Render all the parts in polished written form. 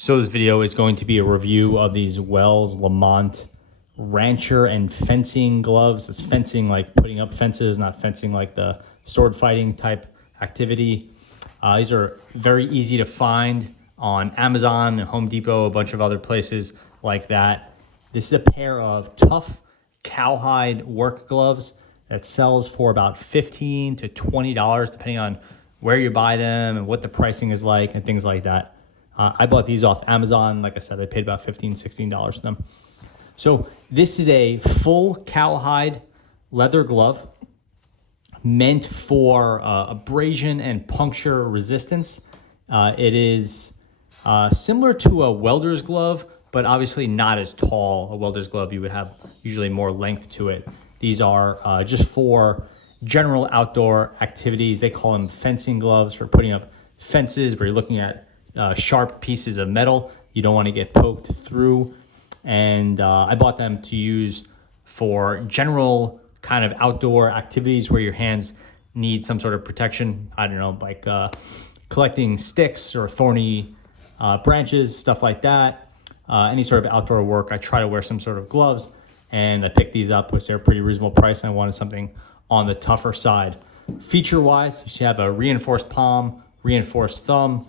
So this video is going to be a review of these Wells Lamont rancher and fencing gloves. It's fencing like putting up fences, not fencing like the sword fighting type activity. These are very easy to find on Amazon and Home Depot, a bunch of other places like that. This is a pair of tough cowhide work gloves that sells for about $15 to $20, depending on where you buy them and what the pricing is like and things like that. I bought these off Amazon. Like I said, I paid about $15, $16 for them. So this is a full cowhide leather glove meant for abrasion and puncture resistance. It is similar to a welder's glove, but obviously not as tall. A welder's glove, you would have usually more length to it. These are just for general outdoor activities. They call them fencing gloves for putting up fences where you're looking at sharp pieces of metal you don't want to get poked through. And I bought them to use for general kind of outdoor activities where your hands need some sort of protection. I don't know, like collecting sticks or thorny branches, stuff like that. Any sort of outdoor work, I try to wear some sort of gloves, and I picked these up because they're a pretty reasonable price, and I wanted something on the tougher side. Feature-wise, you should have a reinforced palm, reinforced thumb,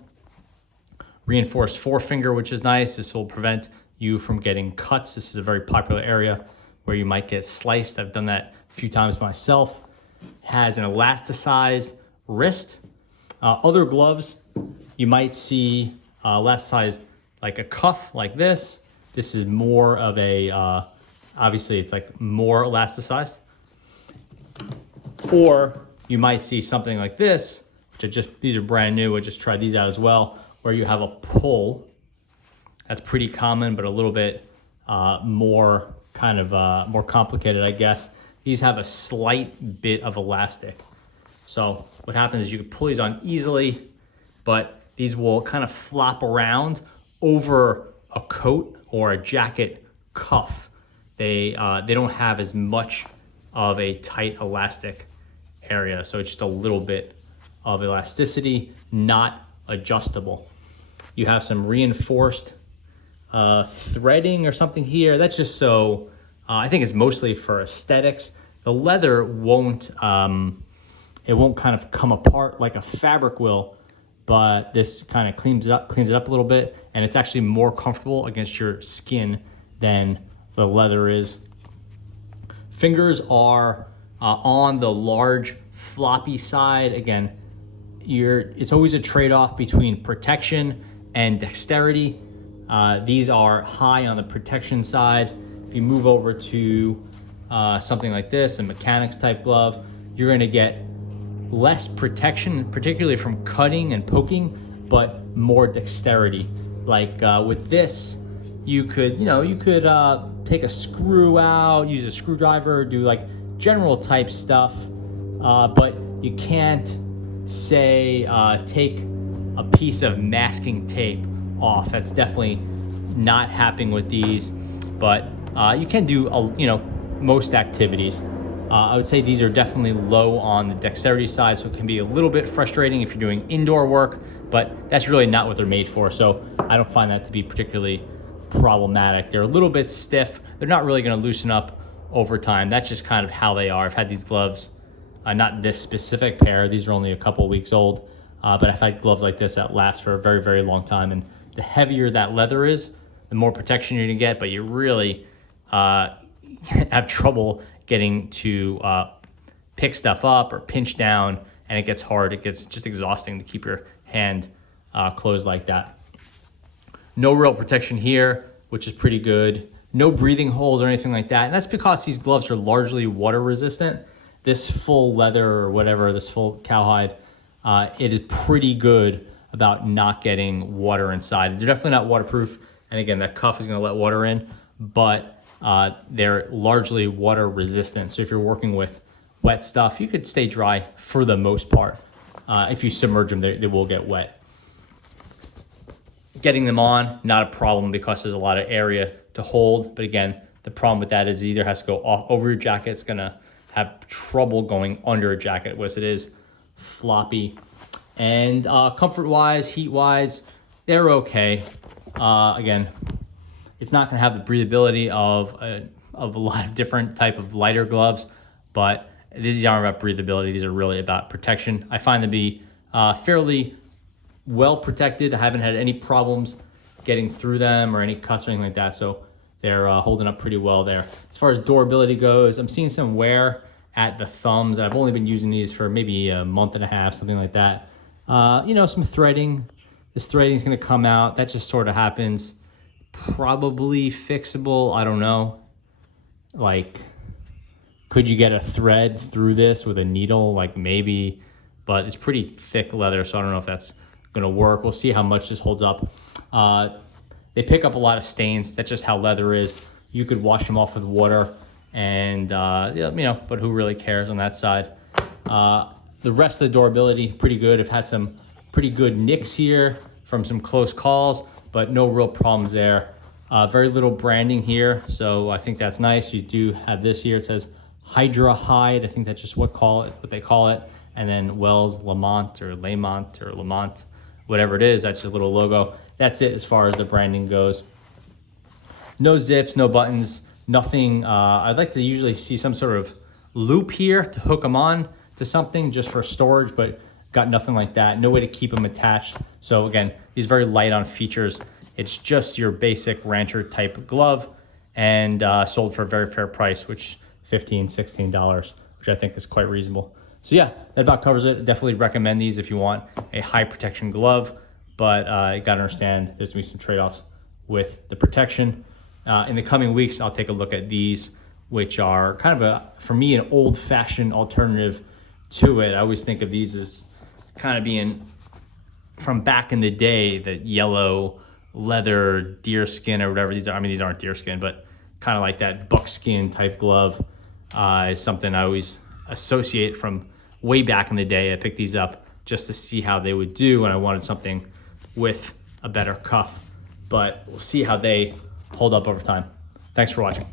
reinforced forefinger, which is nice. This will prevent you from getting cuts. This is a very popular area where you might get sliced. I've done that a few times myself. Has an elasticized wrist. Other gloves, you might see elasticized like a cuff like this. This is more of a, obviously it's like more elasticized. Or you might see something like this, which these are brand new. I just tried these out as well, where you have a pull. That's pretty common, but a little bit more kind of more complicated, I guess. These have a slight bit of elastic. So what happens is you can pull these on easily, but these will kind of flop around over a coat or a jacket cuff. They don't have as much of a tight elastic area, so it's just a little bit of elasticity, not adjustable. You have some reinforced threading or something here. That's just so, I think it's mostly for aesthetics. The leather won't, it won't kind of come apart like a fabric will, but this kind of cleans it up a little bit, and it's actually more comfortable against your skin than the leather is. Fingers are on the large floppy side. Again, it's always a trade-off between protection and dexterity. These are high on the protection side. If you move over to something like this, a mechanics type glove, you're going to get less protection, particularly from cutting and poking, but more dexterity. Like with this, you could take a screw out, use a screwdriver, do like general type stuff, but you can't say take a piece of masking tape off. That's definitely not happening with these, but you can do most activities. I would say these are definitely low on the dexterity side, so it can be a little bit frustrating if you're doing indoor work, but that's really not what they're made for, so I don't find that to be particularly problematic. They're a little bit stiff. They're not really going to loosen up over time. That's just kind of how they are. I've had these gloves, not this specific pair. These are only a couple weeks old, but I've had gloves like this that last for a very, very long time. And the heavier that leather is, the more protection you're going to get, but you really have trouble getting to pick stuff up or pinch down, and it gets hard. It gets just exhausting to keep your hand closed like that. No real protection here, which is pretty good. No breathing holes or anything like that. And that's because these gloves are largely water resistant. This full leather or whatever, this full cowhide, it is pretty good about not getting water inside. They're definitely not waterproof. And again, that cuff is going to let water in, but they're largely water resistant. So if you're working with wet stuff, you could stay dry for the most part. If you submerge them, they will get wet. Getting them on, not a problem because there's a lot of area to hold. But again, the problem with that is it either has to go off over your jacket. It's going to have trouble going under a jacket, whereas it is floppy. And comfort-wise, heat-wise, they're okay. Again, it's not gonna have the breathability of a lot of different type of lighter gloves, but these aren't about breathability. These are really about protection. I find them to be fairly well protected. I haven't had any problems getting through them or any cuts or anything like that. So they're holding up pretty well there. As far as durability goes, I'm seeing some wear at the thumbs. I've only been using these for maybe a month and a half, something like that. You know, some threading. This threading is going to come out. That just sort of happens. Probably fixable. I don't know. Like, could you get a thread through this with a needle? Like, maybe, but it's pretty thick leather, so I don't know if that's going to work. We'll see how much this holds up. They pick up a lot of stains. That's just how leather is. You could wash them off with water, and you know, but who really cares on that side? The rest of the durability, pretty good. I've had some pretty good nicks here from some close calls, but no real problems there. Very little branding here, so I think that's nice. You do have this here. It says Hydra Hide. I think that's just what they call it. And then Wells Lamont or Lamont, whatever it is. That's your little logo. That's it as far as the branding goes. No zips, no buttons, nothing. I'd like to usually see some sort of loop here to hook them on to something just for storage, but got nothing like that. No way to keep them attached. So again, these very light on features. It's just your basic rancher type glove, and sold for a very fair price, which $15, $16, which I think is quite reasonable. So yeah, that about covers it. Definitely recommend these if you want a high protection glove, but you gotta understand there's gonna be some trade-offs with the protection. In the coming weeks, I'll take a look at these, which are kind of for me, an old-fashioned alternative to it. I always think of these as kind of being from back in the day, the yellow leather deer skin or whatever these are. I mean, these aren't deer skin, but kind of like that buckskin type glove is something I always associate from way back in the day. I picked these up just to see how they would do, and I wanted something with a better cuff, but we'll see how they hold up over time. Thanks for watching.